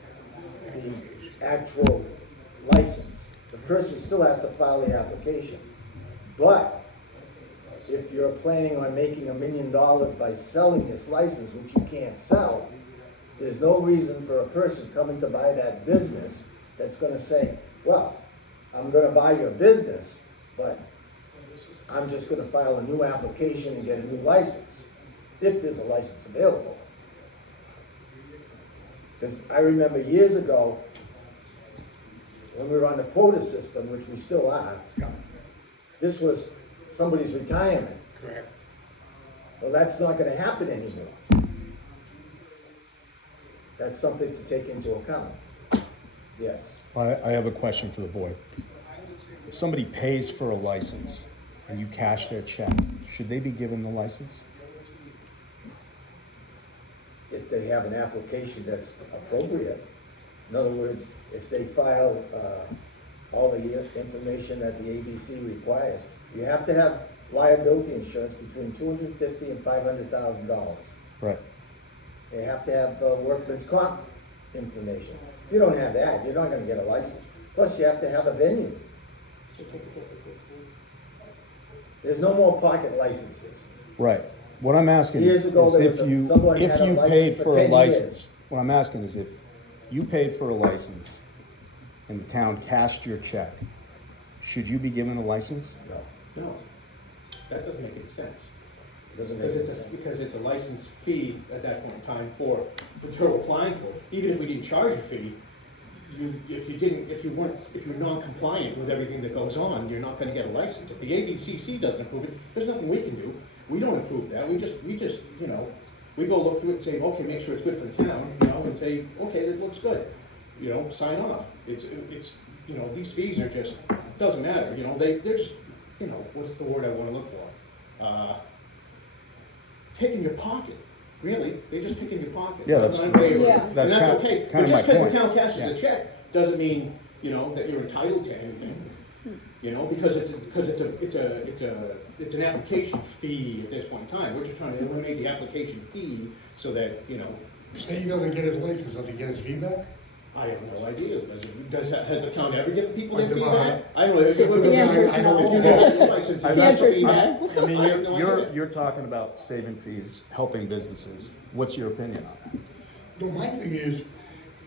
the actual license. The person still has to file the application. But if you're planning on making $1 million by selling this license, which you can't sell, there's no reason for a person coming to buy that business that's gonna say, well, I'm gonna buy your business, but I'm just gonna file a new application and get a new license, if there's a license available. Because I remember years ago, when we were on the quota system, which we still are, this was somebody's retirement. Correct. Well, that's not gonna happen anymore. That's something to take into account. Yes. I have a question for the board. If somebody pays for a license and you cash their check, should they be given the license? If they have an application that's appropriate. In other words, if they file all the information that the ABC requires, you have to have liability insurance between $250,000 and $500,000. Right. They have to have workman's comp information. If you don't have that, you're not gonna get a license. Plus, you have to have a venue. There's no more pocket licenses. Right. What I'm asking Years ago, is there was someone if had a you license paid for for a 10 years. license, what I'm asking is if you paid for a license and the town cashed your check, should you be given a license? No, No, that doesn't make any sense. doesn't make sense. Because it's a license fee at that point in time for what you're applying for. Even if we didn't charge a fee, if you're non-compliant with everything that goes on, you're not gonna get a license. If the ABCC doesn't approve it, there's nothing we can do. We don't approve that. We just, you know, we go look through it and say, okay, make sure it's good for the town, you know, and say, okay, it looks good. You know, sign off. It's, you know, these fees are just, doesn't matter, you know, they're just, you know, what's the word I wanna look for? Taking your pocket. Really, they just pick in your pocket. Yeah, that's- I'm not in favor. Yeah. And That's that's kind- okay. kind of my But just because point. the town cashes Yeah. a check, doesn't mean, you know, that you're entitled to anything. You know, because it's an application fee at this point in time. We're just trying to eliminate the application fee so that, you know, Say he doesn't get his license, does he get his feedback? I have no idea. Has the town ever given people their I've never feedback? I don't know. The answer is no. If you get your license, The you answer get is feedback. no. I mean, I have no idea. you're talking about saving fees, helping businesses. What's your opinion on that? No, my thing is,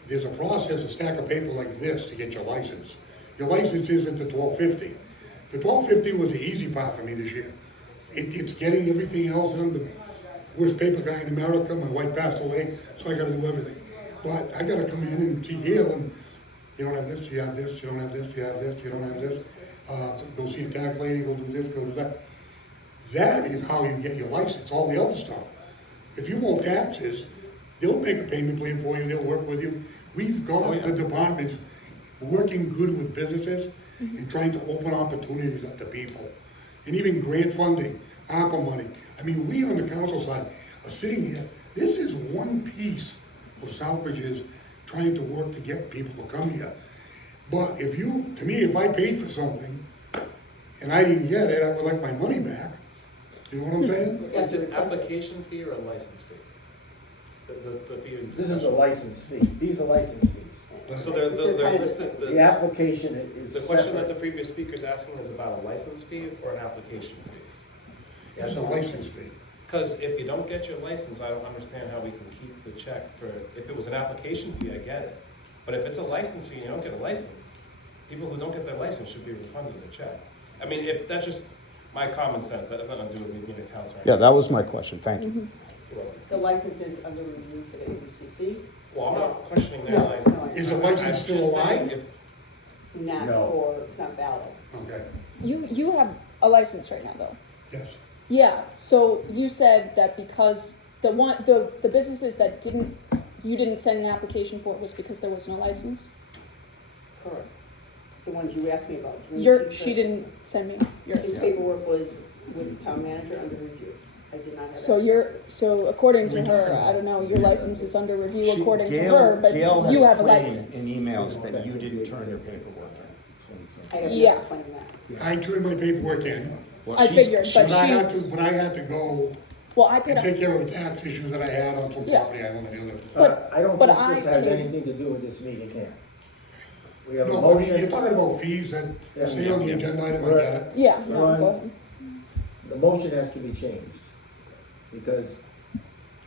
there's a process, a stack of paper like this to get your license. Your license isn't the $12.50. The $12.50 was the easy part for me this year. It's getting everything else. I'm the worst paper guy in America. My wife passed away, so I gotta do everything. But I gotta come in and see Gail, and you don't have this, you have this, you don't have this, you have this, you don't have this. Go see the tax lady, go do this, go do that. That is how you get your license, all the other stuff. If you want taxes, they'll make a payment plan for you, they'll work with you. We've got the departments working good with businesses and trying to open opportunities up to people. And even grant funding, ARPA money. I mean, we on the council side are sitting here, this is one piece of Southbridge's trying to work to get people to come here. But if you, to me, if I paid for something and I didn't get it, I would like my money back. You know what I'm saying? Is it application fee or a license fee? The fee. This is a license fee, these are license fees. So they're listed, The application is the question that separate. the previous speaker's asking is about a license fee or an application fee? It's a license fee. Because if you don't get your license, I don't understand how we can keep the check for, if it was an application fee, I get it. But if it's a license fee and you don't get a license, people who don't get their license should be refunded the check. I mean, if, that's just my common sense, that has nothing to do with me being a counselor. Yeah, that was my question, thank you. The license is under review for the ABCC, Well, I'm not questioning their No, license. Is the license I'm still just saying alive? if- not No. for, it's not valid. Okay, You have a license right now, though. yes. Yeah, so you said that because the businesses that you didn't send an application for was because there was no license? Correct. The ones you asked me about. She didn't send me yours. His paperwork was with the town manager under review. I did not have that. So according to We her, talking I don't know, your license is under review She- according to Gail- her, but Gail has you have a claimed license. in emails that you didn't turn your paperwork I have Yeah. not claimed that. I turned my paperwork in, in. Well, I she's- figured, but but I had she's, to, go well, I put and up, take care of the tax issues that I had on some Yeah. property I owned in the other. But- I don't but think this I has paid- anything to do with this meeting here. We have a No, you're motion, talking about fees that Yeah. say on the agenda item, I get it. yeah, no, Ron. go ahead. the motion has to be changed, because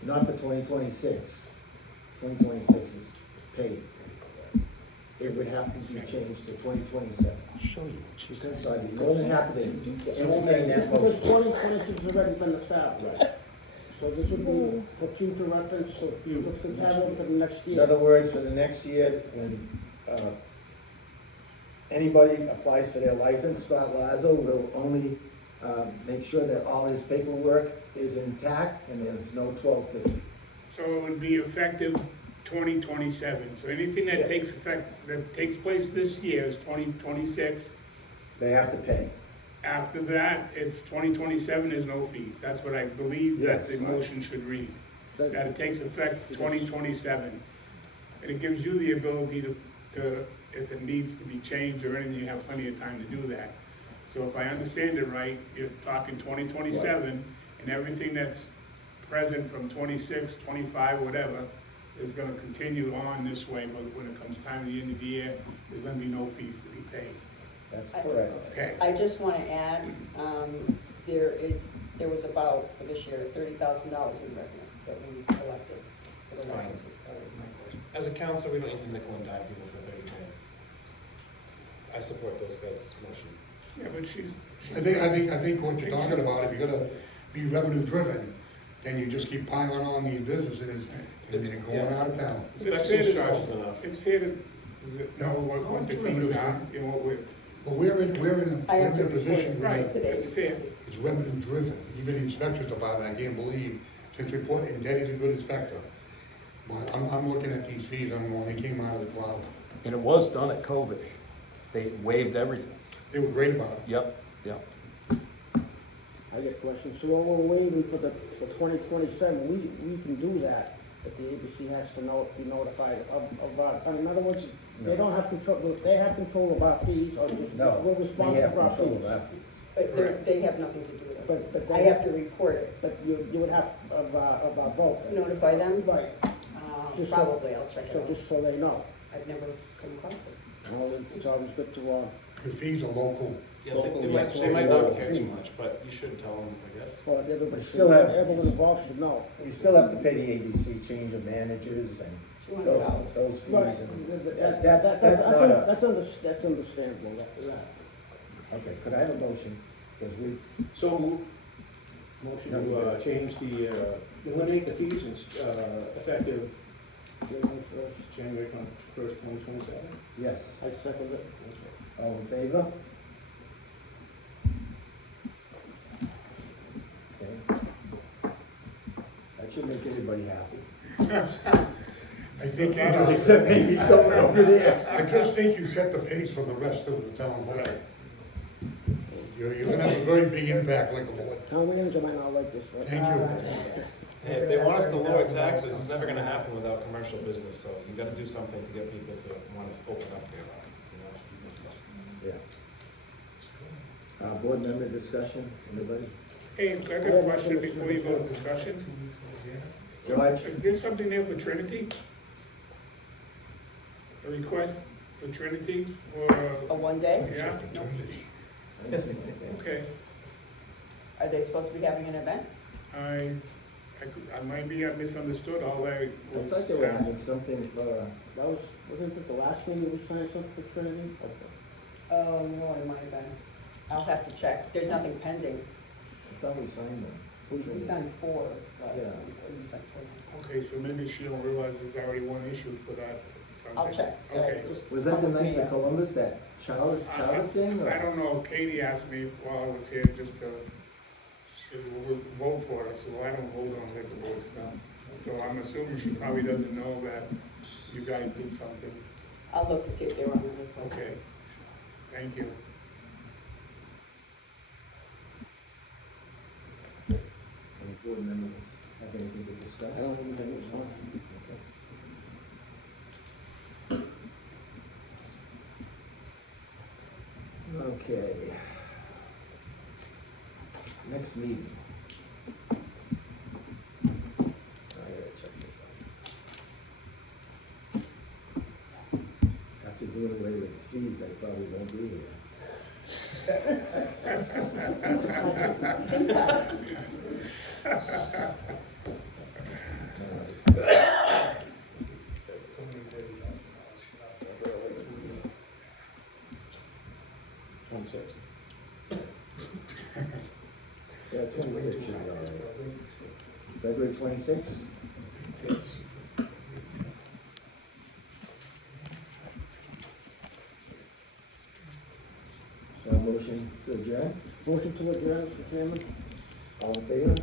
not for 2026. 2026 is paid. It would have to be changed to 2027. I'll show you what she said. So I'd be more than happy to entertain that Because motion. 2026 has already been established. So this would be for future reference, so you look to have over for the next In year. other words, for the next year, when, anybody applies for their license, Scott Lazo will only, make sure that all his paperwork is intact and there's no 1250. So it would be effective 2027. So anything that takes place this year is 2026. They have to pay. After that, it's 2027, there's no fees. That's what I believe that Yes. the motion should read. That it takes effect 2027. And it gives you the ability to, if it needs to be changed or anything, you have plenty of time to do that. So if I understand it right, you're talking 2027, and everything that's present from 26, 25, whatever, is gonna continue on this way, but when it comes time to the end of the year, there's gonna be no fees to be paid. That's correct. Okay? I just wanna add, there was about, for this year, $30,000 in revenue that we collected for the That's fine. licenses. As a counselor, we don't need to nickel and dime people for 30 grand. I support those guys' motion. Yeah, but she's. I think what you're talking about, if you're gonna be revenue driven, then you just keep piling on these businesses and they're going out of town. It's fair Inspection to charges know, enough. it's fair to know what the fees are, and what we're, But we're I have in to a position report where it today. it's fair. it's revenue driven. Even the inspector's department, I can't believe, since we put, and Daddy's a good inspector. But I'm looking at these fees, I'm going, they came out of the cloud. And it was done at COVID. They waived everything. They were great about it. Yep, yep. I get questions. So what we're waiting for 2027, we can do that, but the ABC has to be notified of, in other words, they don't have control, they have control of our fees, or No, we're they responsible have for our control of fees. that fees. But they have nothing to do with it. But I they have to report it. But you would have, of our vote. Notify them? Right, Just so- Probably, I'll check it so out. just so they know. I've never come across it. Well, it's always good to, The fees are local. Yeah, Local they might elections. not care too much, but you should tell them, I guess. well, everybody, Still have- everyone involved should know. You still have to pay the ABC, change of managers and those fees. Right. And that's not us. That's understandable, that. Okay, could I have a motion? Because we, So moved. Motion to, change the, eliminate the fees and, effective January 1st, 2027. yes, I second it. all in favor? Okay. That should make everybody happy. I think you Except maybe someone over there. I just think you set the pace for the rest of the town hall. You're gonna have a very big impact like a board. Town Williams might not like this, but. Thank you. Hey, if they want us to lower taxes, it's never gonna happen without commercial business, so you gotta do something to get people to wanna open up here, you know? Yeah. Board member discussion, anybody? Hey, I got a question before you go to discussion. George? Is there something there for Trinity? A request for Trinity or, A one day? yeah, okay. Are they supposed to be having an event? I maybe I misunderstood all I I was thought they were asked. having something for, Wasn't it the last one you were signing something for Trinity? Oh, no, it might have been. I'll have to check. There's nothing pending. I thought we signed them. We signed 4, but. Yeah. we signed 4. Okay, so maybe she don't realize there's already one issue for that, something. I'll check. Okay. Was that the Knights of Columbus, that child thing? or- I don't know, Katie asked me while I was here just to, she says, we'll vote for it, I said, well, I don't vote on liquor board stuff. So I'm assuming she probably doesn't know that you guys did something. I'll look to see if they were on the list. Okay, thank you. Any board member have anything to discuss? I don't think it was fine. Okay. Next meeting. I gotta check this out. After doing away with the fees, I probably won't be here. Yeah, 26 should be all right. February 26th? So motion to adjourn? Motion to adjourn, Mr. Chairman? All in favor?